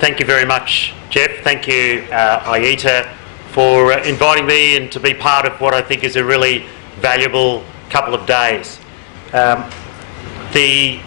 Thank you very much, Jeff. Thank you, IETA, for inviting me and to be part of what I think is a really valuable couple of days. The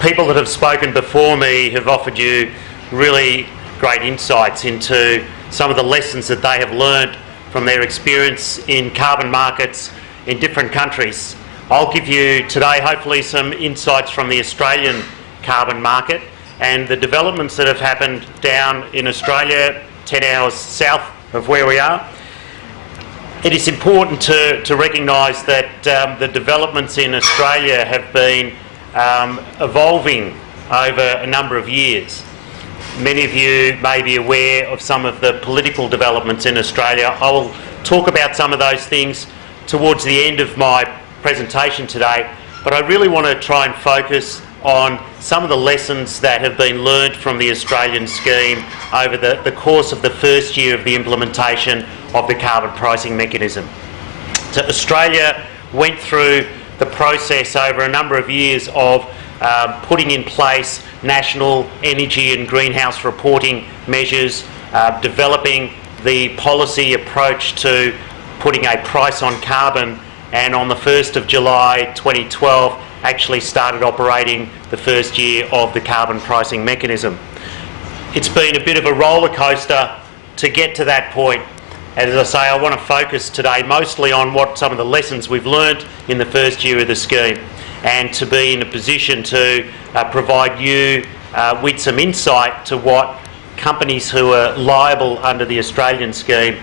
people that have spoken before me have offered you really great insights into some of the lessons that they have learned from their experience in carbon markets in different countries. I'll give you today hopefully some insights from the Australian carbon market and the developments that have happened down in Australia, 10 hours south of where we are. It is important to recognise that the developments in Australia have been evolving over a number of years. Many of you may be aware of some of the political developments in Australia. I will talk about some of those things towards the end of my presentation today, but I really want to try and focus on some of the lessons that have been learned from the Australian scheme over the course of the first year of the implementation of the carbon pricing mechanism. So Australia went through the process over a number of years of putting in place national energy and greenhouse reporting measures, developing the policy approach to putting a price on carbon, and on the 1st of July 2012 actually started operating the first year of the carbon pricing mechanism. It's been a bit of a roller coaster to get to that point. As I say, I want to focus today mostly on what some of the lessons we've learned in the first year of the scheme, and to be in a position to provide you with some insight to what companies who are liable under the Australian scheme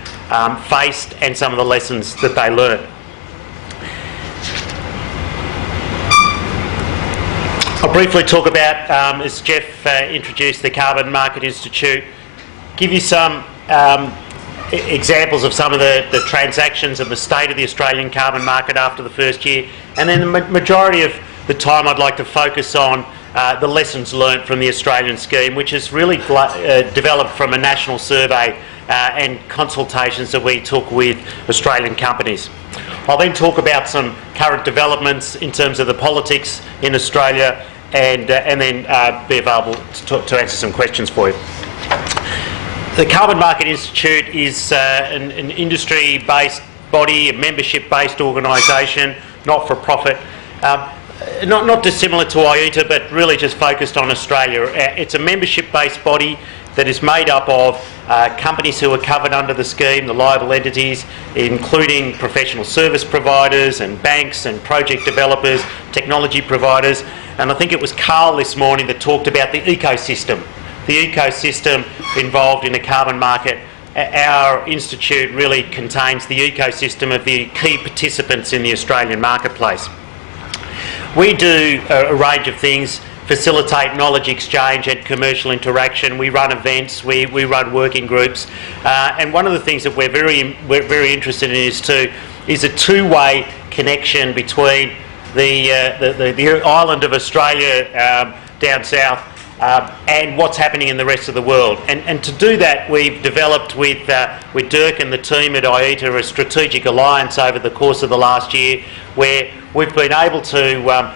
faced and some of the lessons that they learned. I'll briefly talk about, as Jeff introduced, the Carbon Market Institute, give you some examples of some of the transactions and the state of the Australian carbon market after the first year, and then the majority of the time I'd like to focus on the lessons learnt from the Australian scheme, which has really developed from a national survey and consultations that we took with Australian companies. I'll then talk about some current developments in terms of the politics in Australia, and then be available to answer some questions for you. The Carbon Market Institute is an industry-based body, a membership-based organisation, not-for-profit, not dissimilar to IETA, but really just focused on Australia. It's a membership-based body that is made up of companies who are covered under the scheme, the liable entities, including professional service providers and banks and project developers, technology providers. And I think it was Carl this morning that talked about the ecosystem. The ecosystem involved in a carbon market. Our institute really contains the ecosystem of the key participants in the Australian marketplace. We do a range of things, facilitate knowledge exchange and commercial interaction. We run events, we run working groups, and one of the things that we're very interested in is a two-way connection between the island of Australia down south and what's happening in the rest of the world. And to do that, we've developed with Dirk and the team at IETA a strategic alliance over the course of the last year, where we've been able to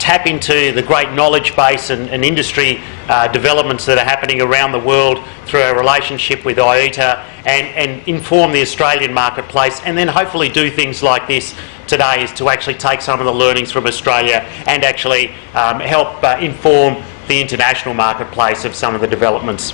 tap into the great knowledge base and industry developments that are happening around the world through our relationship with IETA, and inform the Australian marketplace, and then hopefully do things like this today, is to actually take some of the learnings from Australia and actually help inform the international marketplace of some of the developments.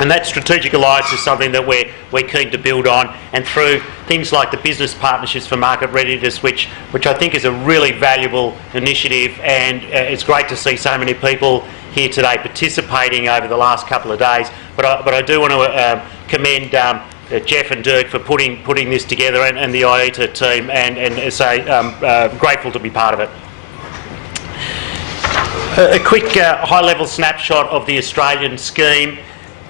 And that strategic alliance is something that we're keen to build on, and through things like the Business Partnerships for Market Readiness, which I think is a really valuable initiative, and it's great to see so many people here today participating over the last couple of days. But I do want to commend Jeff and Dirk for putting this together, and the IETA team, and say grateful to be part of it. A quick high-level snapshot of the Australian scheme.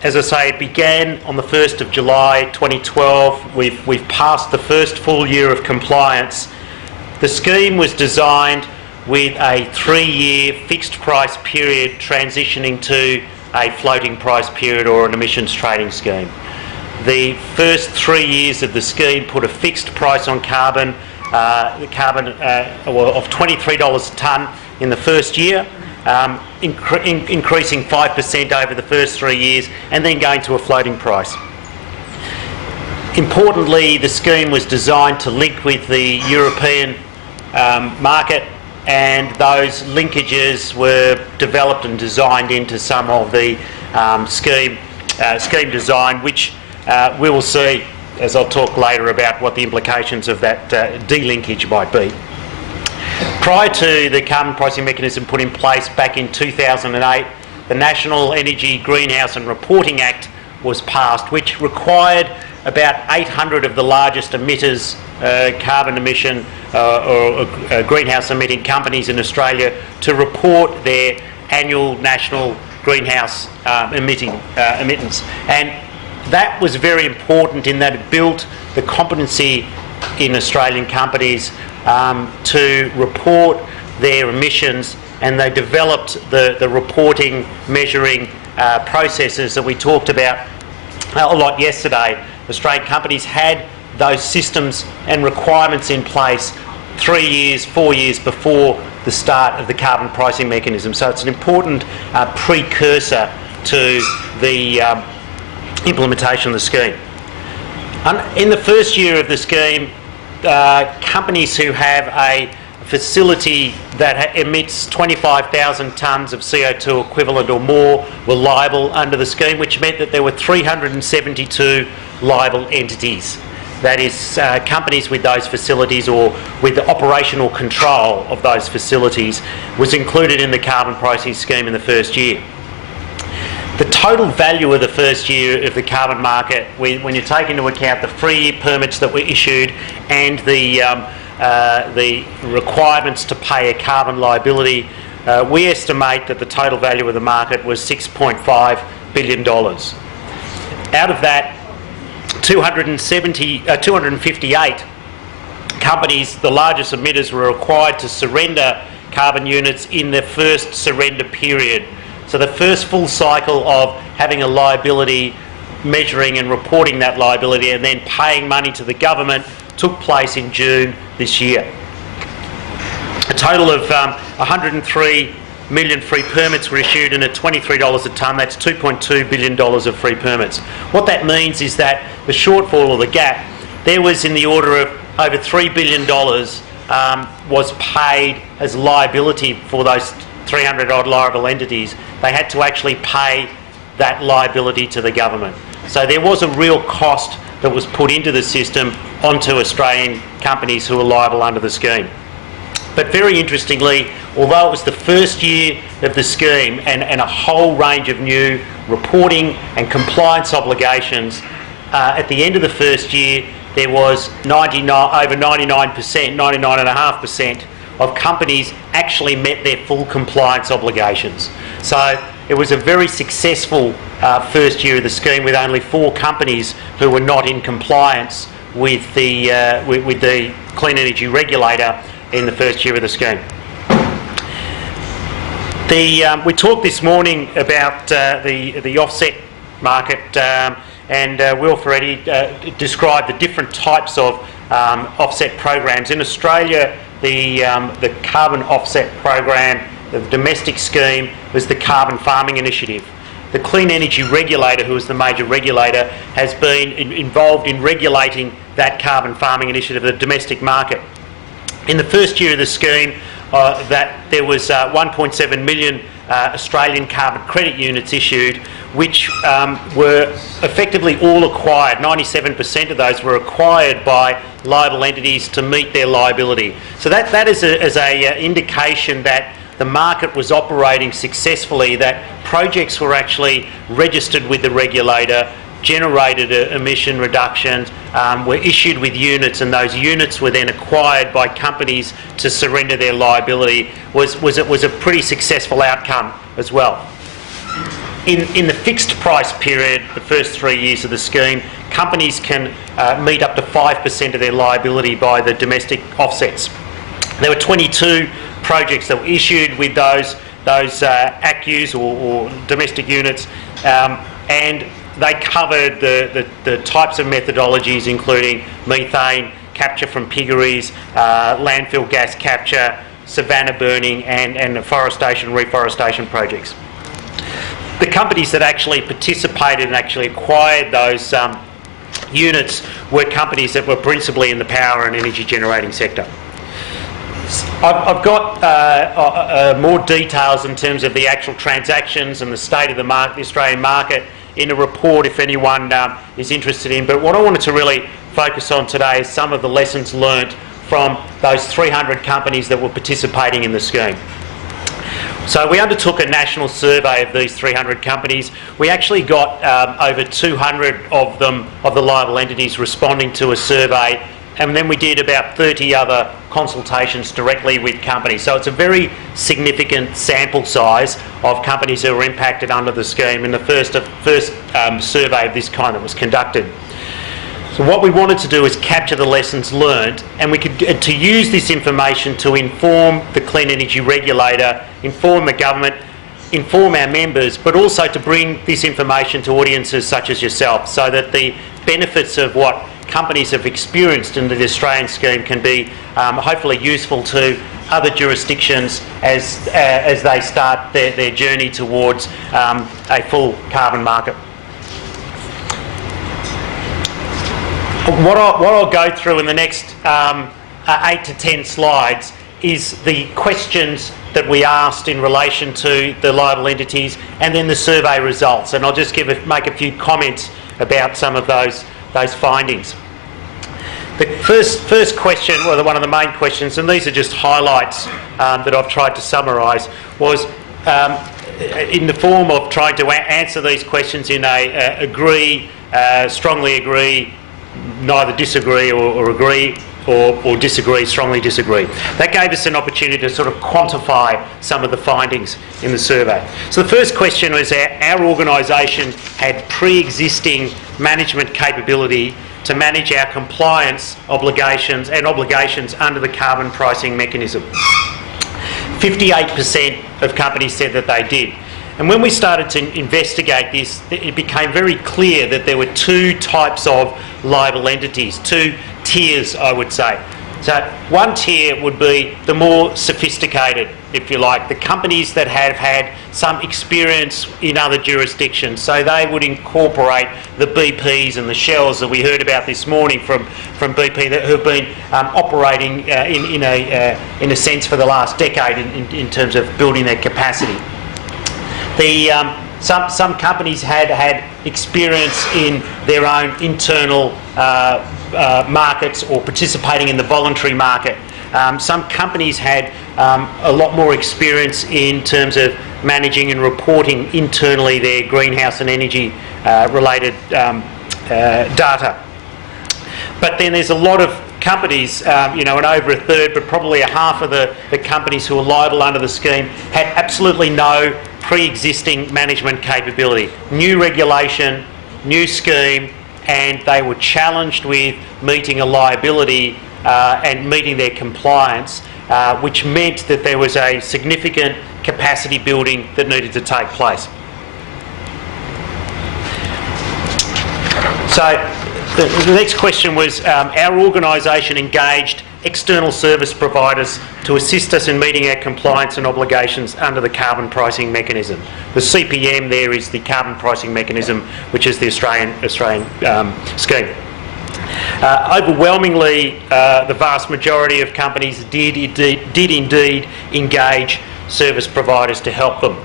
As I say, it began on the 1st of July 2012. We've passed the first full year of compliance. The scheme was designed with a 3-year fixed price period transitioning to a floating price period or an emissions trading scheme. The first 3 years of the scheme put a fixed price on carbon, of $23 a tonne in the first year, increasing 5% over the first 3 years and then going to a floating price. Importantly, the scheme was designed to link with the European market, and those linkages were developed and designed into some of the scheme design, which we will see, as I'll talk later, about what the implications of that delinkage might be. Prior to the carbon pricing mechanism put in place back in 2008, the National Energy Greenhouse and Reporting Act was passed, which required about 800 of the largest emitters, carbon emission or greenhouse emitting companies in Australia, to report their annual national greenhouse emittance. And that was very important in that it built the competency in Australian companies to report their emissions, and they developed the reporting, measuring processes that we talked about a lot yesterday. Australian companies had those systems and requirements in place 3 years, 4 years before the start of the carbon pricing mechanism. So it's an important precursor to the implementation of the scheme. In the first year of the scheme, companies who have a facility that emits 25,000 tonnes of CO2 equivalent or more were liable under the scheme, which meant that there were 372 liable entities. That is, companies with those facilities or with the operational control of those facilities was included in the carbon pricing scheme in the first year. The total value of the first year of the carbon market, when you take into account the free permits that were issued and the requirements to pay a carbon liability, we estimate that the total value of the market was $6.5 billion. Out of that, 258 companies, the largest emitters, were required to surrender carbon units in the first surrender period. So the first full cycle of having a liability, measuring and reporting that liability, and then paying money to the government took place in June this year. A total of 103 million free permits were issued, and at $23 a tonne, that's $2.2 billion of free permits. What that means is that the shortfall or the gap, there was in the order of over $3 billion was paid as liability for those 300 odd liable entities. They had to actually pay that liability to the government. So there was a real cost that was put into the system onto Australian companies who were liable under the scheme. But very interestingly, although it was the first year of the scheme and a whole range of new reporting and compliance obligations, at the end of the first year there was over 99.5% of companies actually met their full compliance obligations. So it was a very successful first year of the scheme, with only 4 companies who were not in compliance with the Clean Energy Regulator in the first year of the scheme. We talked this morning about the offset market, and Wilf already described the different types of offset programs. In Australia, the carbon offset program, the domestic scheme, was the Carbon Farming Initiative. The Clean Energy Regulator, who is the major regulator, has been involved in regulating that Carbon Farming Initiative, the domestic market. In the first year of the scheme, that there was 1.7 million Australian carbon credit units issued, which were effectively all acquired. 97% of those were acquired by liable entities to meet their liability. So that is an indication that the market was operating successfully, that projects were actually registered with the regulator, generated emission reductions, were issued with units, and those units were then acquired by companies to surrender their liability. Was a pretty successful outcome as well. In the fixed price period, the first 3 years of the scheme, companies can meet up to 5% of their liability by the domestic offsets. There were 22 projects that were issued with those ACCUs or domestic units, and they covered the types of methodologies, including methane capture from piggeries, landfill gas capture, savanna burning and afforestation, reforestation projects. The companies that actually participated and actually acquired those units were companies that were principally in the power and energy generating sector. I've got more details in terms of the actual transactions and the state of the market, the Australian market, in a report if anyone is interested in. But what I wanted to really focus on today is some of the lessons learnt from those 300 companies that were participating in the scheme. So we undertook a national survey of these 300 companies. We actually got over 200 of them, of the liable entities, responding to a survey, and then we did about 30 other consultations directly with companies. So it's a very significant sample size of companies that were impacted under the scheme in the first survey of this kind that was conducted. So what we wanted to do is capture the lessons learned, and we could to use this information to inform the Clean Energy Regulator, inform the government, inform our members, but also to bring this information to audiences such as yourself, so that the benefits of what companies have experienced in the Australian scheme can be hopefully useful to other jurisdictions as they start their journey towards a full carbon market. What I'll go through in the next 8 to 10 slides is the questions that we asked in relation to the liable entities, and then the survey results. And I'll just make a few comments about some of those findings. The first question, or one of the main questions, and these are just highlights that I've tried to summarise, was in the form of trying to answer these questions in a agree, strongly agree, neither disagree, or agree, or disagree, strongly disagree. That gave us an opportunity to sort of quantify some of the findings in the survey. So the first question was our organisation had pre-existing management capability to manage our compliance obligations and obligations under the carbon pricing mechanism. 58% of companies said that they did. And when we started to investigate this, it became very clear that there were two types of liable entities, two tiers, I would say. So one tier would be the more sophisticated, if you like, the companies that have had some experience in other jurisdictions. So they would incorporate the BPs and the Shells that we heard about this morning from BP, that have been operating in a sense for the last decade in terms of building their capacity. Some companies had experience in their own internal markets or participating in the voluntary market. Some companies had a lot more experience in terms of managing and reporting internally their greenhouse and energy related data. But then there's a lot of companies, and over a third, but probably a half of the companies who are liable under the scheme had absolutely no pre-existing management capability. New regulation, new scheme, and they were challenged with meeting a liability and meeting their compliance, which meant that there was a significant capacity building that needed to take place. So the next question was, our organisation engaged external service providers to assist us in meeting our compliance and obligations under the carbon pricing mechanism. The CPM there is the carbon pricing mechanism, which is the Australian scheme. Overwhelmingly, the vast majority of companies did indeed engage service providers to help them.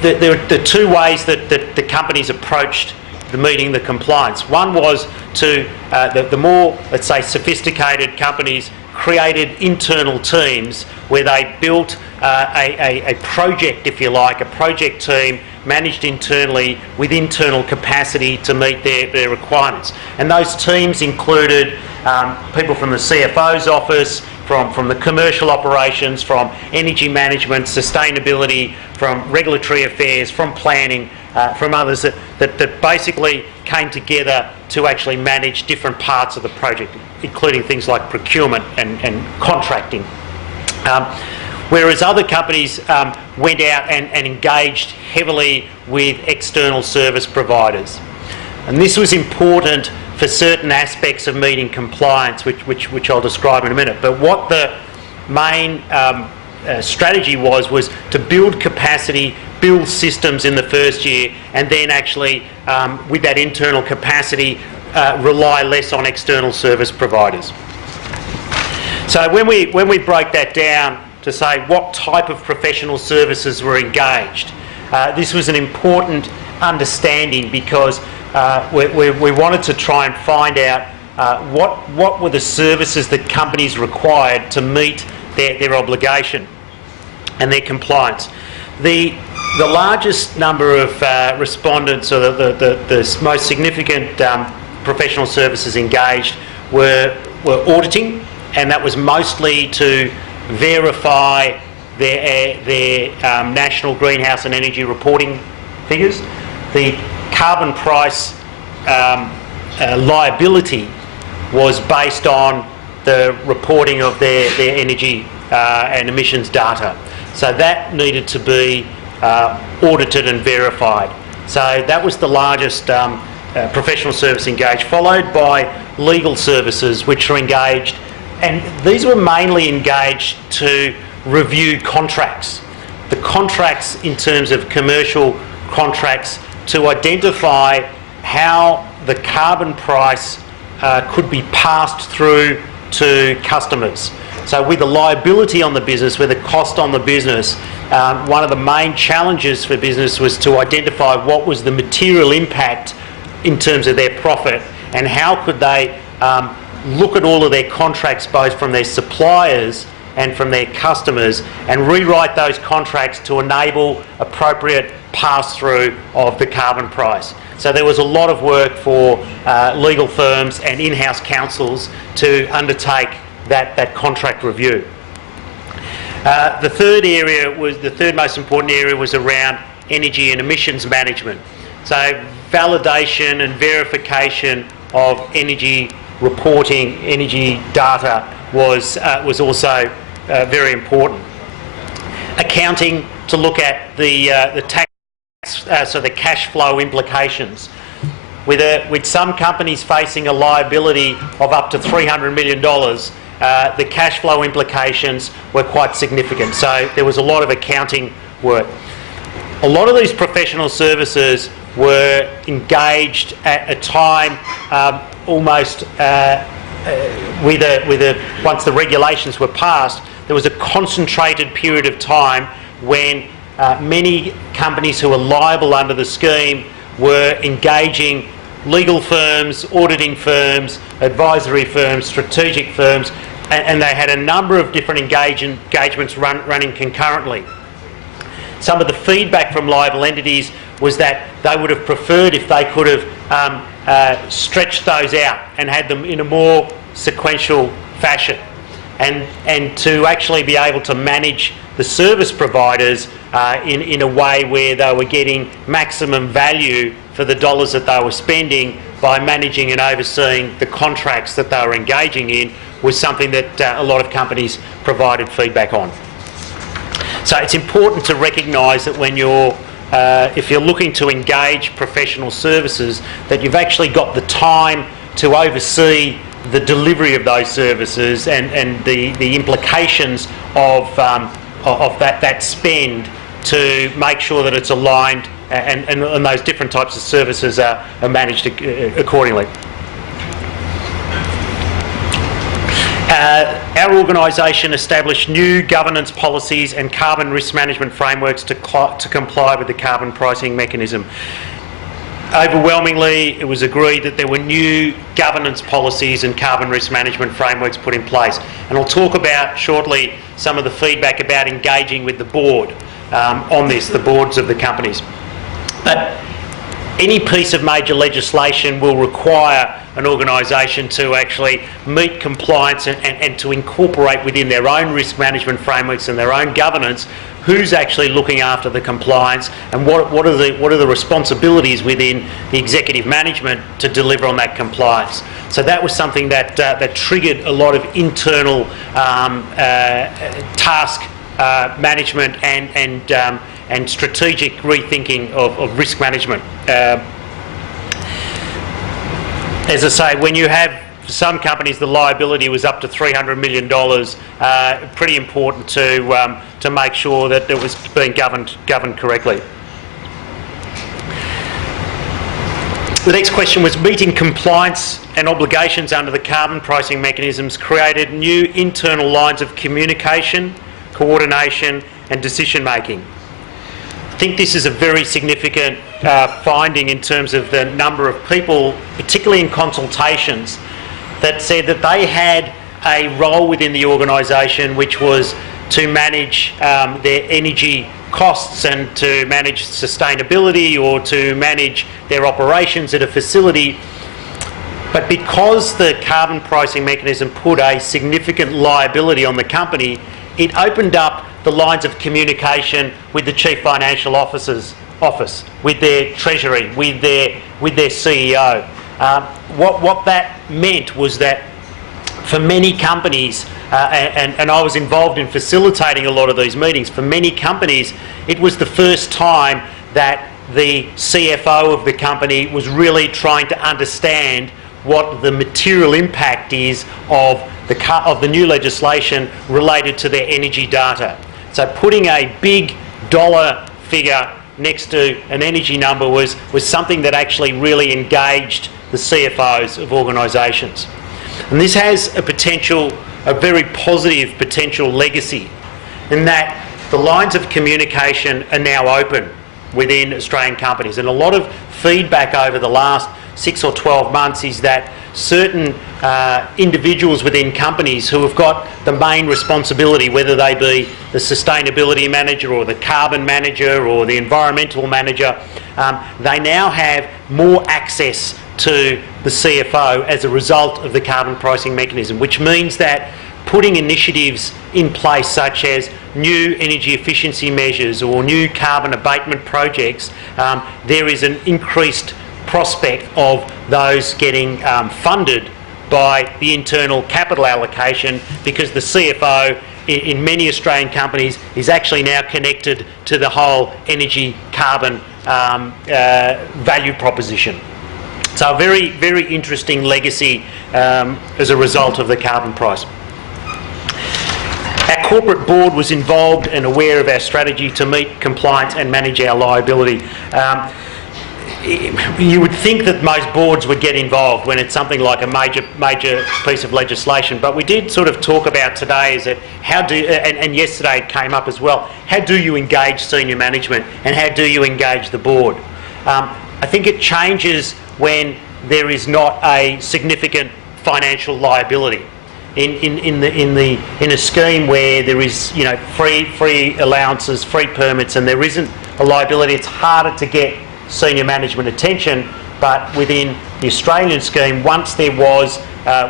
There are two ways that the companies approached meeting the compliance. One was to the more, let's say, sophisticated companies created internal teams where they built a project, if you like, a project team managed internally with internal capacity to meet their requirements. And those teams included people from the CFO's office, from the commercial operations, from energy management, sustainability, from regulatory affairs, from planning, from others that basically came together to actually manage different parts of the project, including things like procurement and contracting. Whereas other companies went out and engaged heavily with external service providers. And this was important for certain aspects of meeting compliance, which I'll describe in a minute. But what main strategy was to build capacity, build systems in the first year, and then actually, with that internal capacity, rely less on external service providers. So when we broke that down to say what type of professional services were engaged, this was an important understanding because we wanted to try and find out what were the services that companies required to meet their obligation and their compliance. The largest number of respondents, or the most significant professional services engaged were auditing, and that was mostly to verify their national greenhouse and energy reporting figures. The carbon price liability was based on the reporting of their energy and emissions data. So that needed to be audited and verified. So that was the largest professional service engaged, followed by legal services, which were engaged, and these were mainly engaged to review contracts. The contracts in terms of commercial contracts to identify how the carbon price could be passed through to customers. So with the liability on the business, with the cost on the business, one of the main challenges for business was to identify what was the material impact in terms of their profit, and how could they look at all of their contracts, both from their suppliers and from their customers, and rewrite those contracts to enable appropriate pass-through of the carbon price. So there was a lot of work for legal firms and in-house counsels to undertake that contract review. The third most important area was around energy and emissions management. So validation and verification of energy reporting, energy data was also very important. Accounting, to look at the tax, so the cash flow implications. With some companies facing a liability of up to $300 million, the cash flow implications were quite significant. So there was a lot of accounting work. A lot of these professional services were engaged at a time almost once the regulations were passed, there was a concentrated period of time when many companies who were liable under the scheme were engaging legal firms, auditing firms, advisory firms, strategic firms, and they had a number of different engagements running concurrently. Some of the feedback from liable entities was that they would have preferred if they could have stretched those out and had them in a more sequential fashion, and to actually be able to manage the service providers in a way where they were getting maximum value for the dollars that they were spending by managing and overseeing the contracts that they were engaging in, was something that a lot of companies provided feedback on. So it's important to recognise that when if you're looking to engage professional services, that you've actually got the time to oversee the delivery of those services and the implications of that spend, to make sure that it's aligned and those different types of services are managed accordingly. Our organisation established new governance policies and carbon risk management frameworks to comply with the carbon pricing mechanism. Overwhelmingly, it was agreed that there were new governance policies and carbon risk management frameworks put in place. And I'll talk about shortly some of the feedback about engaging with the board on this, the boards of the companies. But any piece of major legislation will require an organisation to actually meet compliance and to incorporate within their own risk management frameworks and their own governance who's actually looking after the compliance, and what are the responsibilities within the executive management to deliver on that compliance. So that was something that triggered a lot of internal task management and strategic rethinking of risk management. As I say, when you have for some companies, the liability was up to $300 million. Pretty important to make sure that it was being governed correctly. The next question was, meeting compliance and obligations under the carbon pricing mechanisms created new internal lines of communication, coordination and decision making. I think this is a very significant finding in terms of the number of people, particularly in consultations, that said that they had a role within the organisation which was to manage their energy costs and to manage sustainability or to manage their operations at a facility. But because the carbon pricing mechanism put a significant liability on the company, it opened up the lines of communication with the Chief Financial Officer's office, with their Treasury, with their CEO. What that meant was that for many companies, and I was involved in facilitating a lot of these meetings, for many companies it was the first time that the CFO of the company was really trying to understand what the material impact is of the new legislation related to their energy data. So putting a big dollar figure next to an energy number was something that actually really engaged the CFOs of organisations. And this has a very positive potential legacy, in that the lines of communication are now open within Australian companies. And a lot of feedback over the last 6 or 12 months is that certain individuals within companies who have got the main responsibility, whether they be the sustainability manager or the carbon manager or the environmental manager, they now have more access to the CFO as a result of the carbon pricing mechanism, which means that putting initiatives in place such as new energy efficiency measures or new carbon abatement projects, there is an increased prospect of those getting funded by the internal capital allocation, because the CFO in many Australian companies is actually now connected to the whole energy carbon value proposition. So a very, very interesting legacy as a result of the carbon price. Our corporate board was involved and aware of our strategy to meet compliance and manage our liability. You would think that most boards would get involved when it's something like a major piece of legislation, but we did sort of talk about today is that and yesterday it came up as well, how do you engage senior management and how do you engage the board? I think it changes when there is not a significant financial liability. In a scheme where there is free allowances, free permits, and there isn't a liability, it's harder to get senior management attention. But within the Australian scheme, once there was,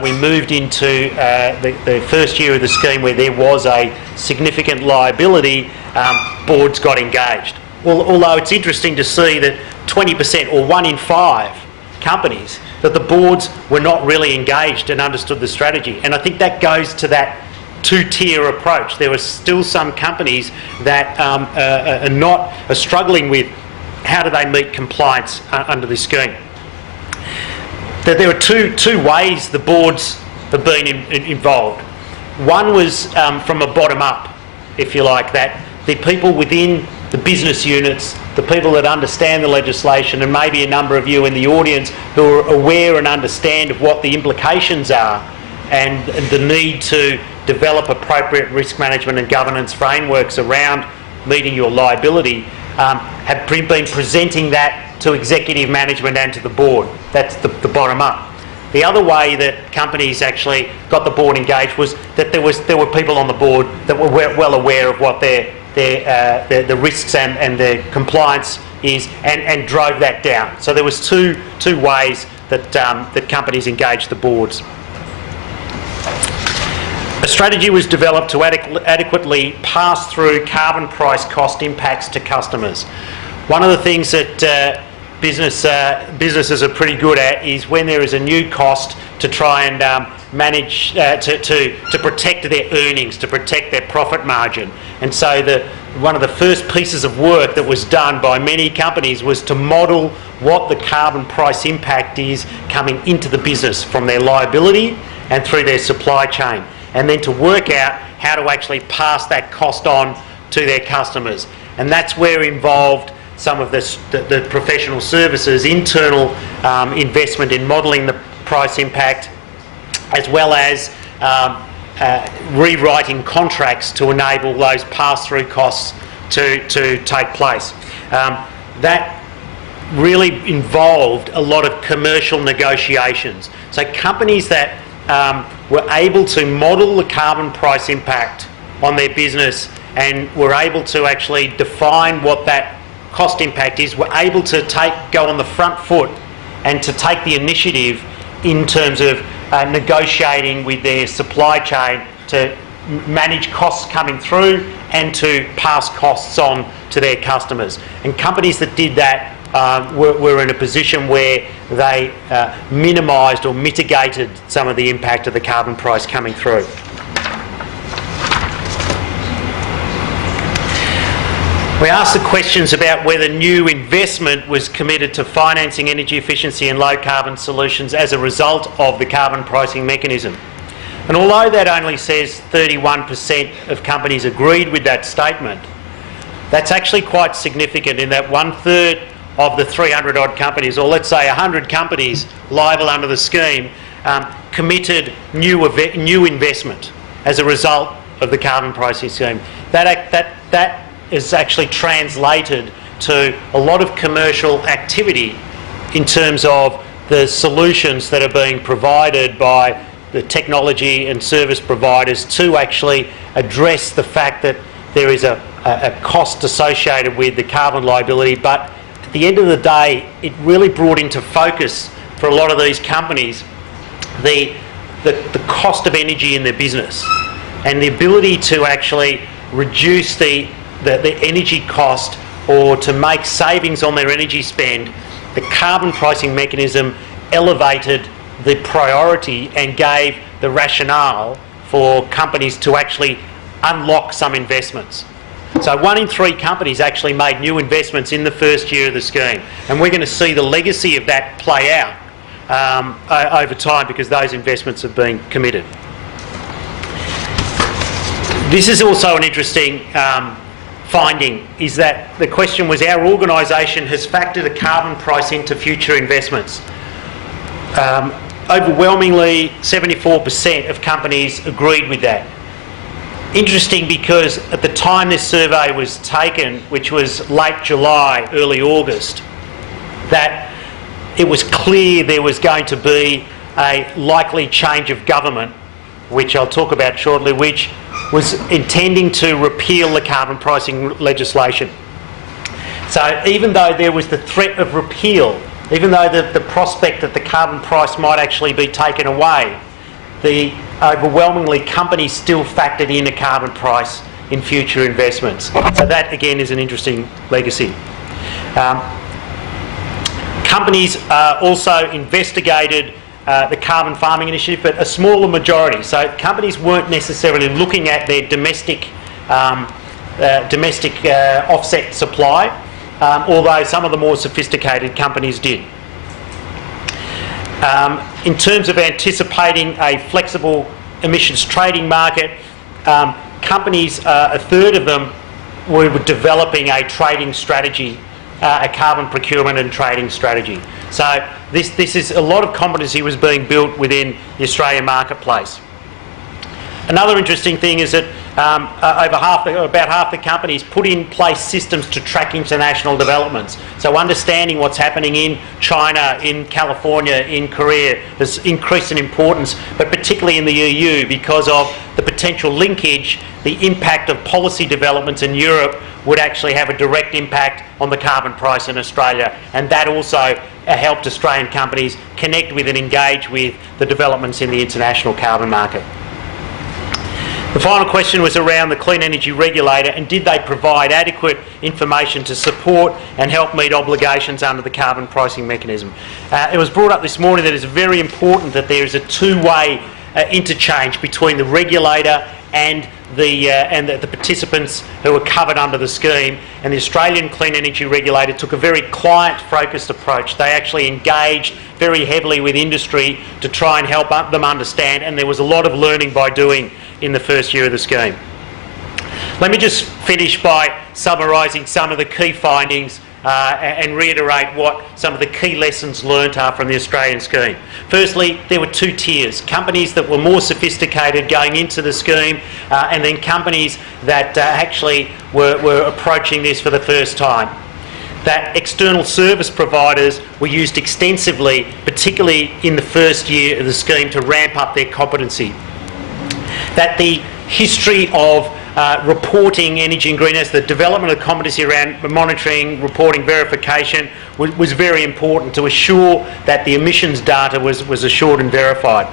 we moved into the first year of the scheme where there was a significant liability, boards got engaged. Although it's interesting to see that 20% or 1 in 5 companies, that the boards were not really engaged and understood the strategy. And I think that goes to that two-tier approach. There are still some companies that are struggling with how do they meet compliance under this scheme. There are two ways the boards have been involved. One was from a bottom-up, if you like, that the people within the business units, the people that understand the legislation, and maybe a number of you in the audience who are aware and understand of what the implications are and the need to develop appropriate risk management and governance frameworks around meeting your liability, have been presenting that to executive management and to the board. That's the bottom up. The other way that companies actually got the board engaged was that there were people on the board that were well aware of what the risks and the compliance is, and drove that down. So there was two ways that companies engaged the boards. A strategy was developed to adequately pass through carbon price cost impacts to customers. One of the things that businesses are pretty good at is when there is a new cost to try and manage to protect their earnings, to protect their profit margin. And so one of the first pieces of work that was done by many companies was to model what the carbon price impact is coming into the business from their liability and through their supply chain, and then to work out how to actually pass that cost on to their customers. And that's where involved some of the professional services, internal investment in modelling the price impact, as well as rewriting contracts to enable those pass-through costs to take place. That really involved a lot of commercial negotiations. So companies that were able to model the carbon price impact on their business and were able to actually define what that cost impact is, were able to go on the front foot and to take the initiative in terms of negotiating with their supply chain to manage costs coming through and to pass costs on to their customers. And companies that did that were in a position where they minimised or mitigated some of the impact of the carbon price coming through. We asked the questions about whether new investment was committed to financing energy efficiency and low carbon solutions as a result of the carbon pricing mechanism. And although that only says 31% of companies agreed with that statement, that's actually quite significant in that 1/3 of the 300 odd companies, or let's say 100 companies liable under the scheme, committed new investment as a result of the carbon pricing scheme. That is actually translated to a lot of commercial activity in terms of the solutions that are being provided by the technology and service providers to actually address the fact that there is a cost associated with the carbon liability. But at the end of the day, it really brought into focus for a lot of these companies the cost of energy in their business and the ability to actually reduce the energy cost or to make savings on their energy spend. The carbon pricing mechanism elevated the priority and gave the rationale for companies to actually unlock some investments. So 1 in 3 companies actually made new investments in the first year of the scheme, and we're going to see the legacy of that play out over time because those investments have been committed. This is also an interesting finding, is that the question was, our organisation has factored a carbon price into future investments. Overwhelmingly 74% of companies agreed with that. Interesting, because at the time this survey was taken, which was late July, early August, that it was clear there was going to be a likely change of government, which I'll talk about shortly, which was intending to repeal the carbon pricing legislation. So even though there was the threat of repeal, even though the prospect that the carbon price might actually be taken away, the overwhelmingly companies still factored in a carbon price in future investments. So that again is an interesting legacy. Companies also investigated the carbon farming initiative, but a smaller majority. So companies weren't necessarily looking at their domestic offset supply, although some of the more sophisticated companies did. In terms of anticipating a flexible emissions trading market, companies, 1/3 of them were developing a trading strategy, a carbon procurement and trading strategy. So this is a lot of competency was being built within the Australian marketplace. Another interesting thing is that about half the companies put in place systems to track international developments. So understanding what's happening in China, in California, in Korea has increased in importance, but particularly in the EU because of the potential linkage, the impact of policy developments in Europe would actually have a direct impact on the carbon price in Australia, and that also helped Australian companies connect with and engage with the developments in the international carbon market. The final question was around the Clean Energy Regulator and did they provide adequate information to support and help meet obligations under the carbon pricing mechanism. It was brought up this morning that it's very important that there is a two-way interchange between the regulator and the participants who are covered under the scheme, and the Australian Clean Energy Regulator took a very client-focused approach. They actually engaged very heavily with industry to try and help them understand, and there was a lot of learning by doing in the first year of the scheme. Let me just finish by summarising some of the key findings and reiterate what some of the key lessons learnt are from the Australian scheme. Firstly, there were two tiers: companies that were more sophisticated going into the scheme, and then companies that actually were approaching this for the first time. That external service providers were used extensively, particularly in the first year of the scheme, to ramp up their competency. That the history of reporting energy and greenhouse, the development of competency around monitoring, reporting, verification was very important to assure that the emissions data was assured and verified.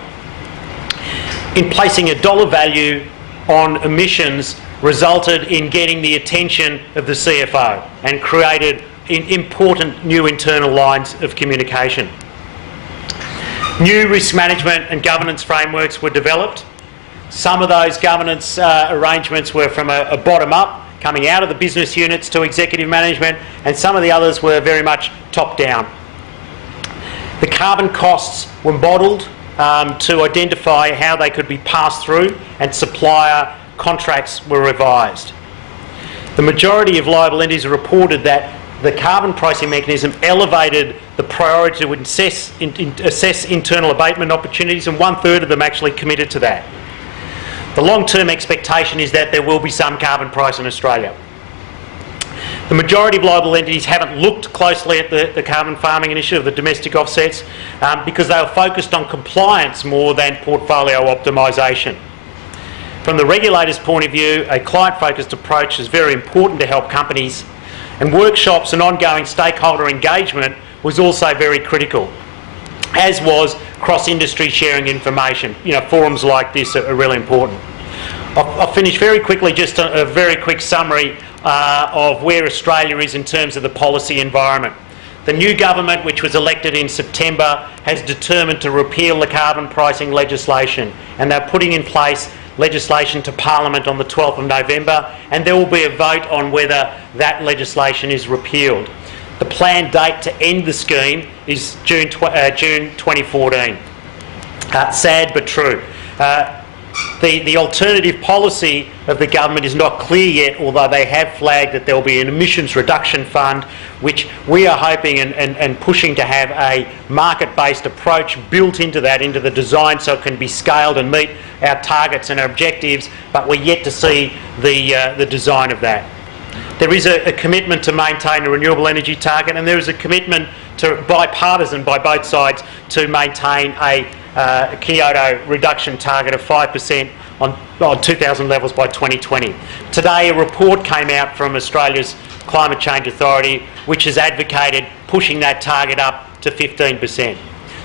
In placing a dollar value on emissions resulted in getting the attention of the CFO and created important new internal lines of communication. New risk management and governance frameworks were developed. Some of those governance arrangements were from a bottom-up, coming out of the business units to executive management, and some of the others were very much top-down. The carbon costs were modelled to identify how they could be passed through, and supplier contracts were revised. The majority of liable entities reported that the carbon pricing mechanism elevated the priority to assess internal abatement opportunities, and 1/3 of them actually committed to that. The long-term expectation is that there will be some carbon price in Australia. The majority of liable entities haven't looked closely at the carbon farming initiative, the domestic offsets, because they were focused on compliance more than portfolio optimisation. From the regulator's point of view, a client-focused approach is very important to help companies, and workshops and ongoing stakeholder engagement was also very critical, as was cross-industry sharing information. Forums like this are really important. I'll finish very quickly, just a very quick summary of where Australia is in terms of the policy environment. The new government, which was elected in September, has determined to repeal the carbon pricing legislation, and they're putting in place legislation to Parliament on the 12th of November, and there will be a vote on whether that legislation is repealed. The planned date to end the scheme is June 2014. Sad but true. The alternative policy of the government is not clear yet, although they have flagged that there will be an emissions reduction fund, which we are hoping and pushing to have a market-based approach built into the design, so it can be scaled and meet our targets and our objectives, but we're yet to see the design of that. There is a commitment to maintain a renewable energy target, and there is a commitment to bipartisan by both sides to maintain a Kyoto reduction target of 5% on 2000 levels by 2020. Today a report came out from Australia's Climate Change Authority which has advocated pushing that target up to 15%.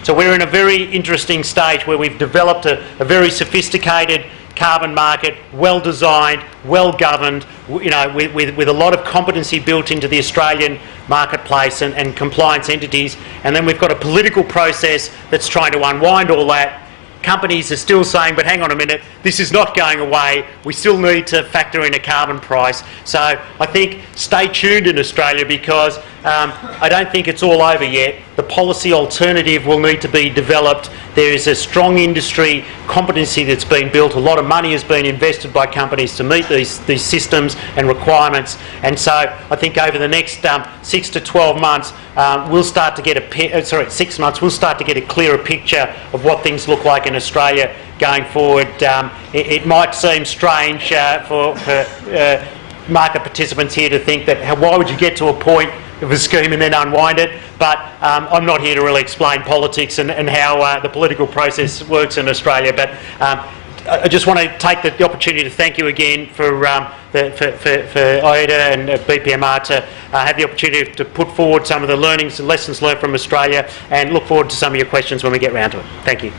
So we're in a very interesting stage where we've developed a very sophisticated carbon market, well designed, well governed, with a lot of competency built into the Australian marketplace and compliance entities, and then we've got a political process that's trying to unwind all that. Companies are still saying, but hang on a minute, this is not going away, we still need to factor in a carbon price. So I think stay tuned in Australia, because I don't think it's all over yet. The policy alternative will need to be developed. There is a strong industry competency that's been built. A lot of money has been invested by companies to meet these systems and requirements. And so I think over the next 6 to 12 months, we'll start to get 6 months, we'll start to get a clearer picture of what things look like in Australia going forward. It might seem strange for market participants here to think that why would you get to a point of a scheme and then unwind it, but I'm not here to really explain politics and how the political process works in Australia. But I just want to take the opportunity to thank you again for IETA and B-PMR to have the opportunity to put forward some of the learnings and lessons learned from Australia, and look forward to some of your questions when we get round to it. Thank you.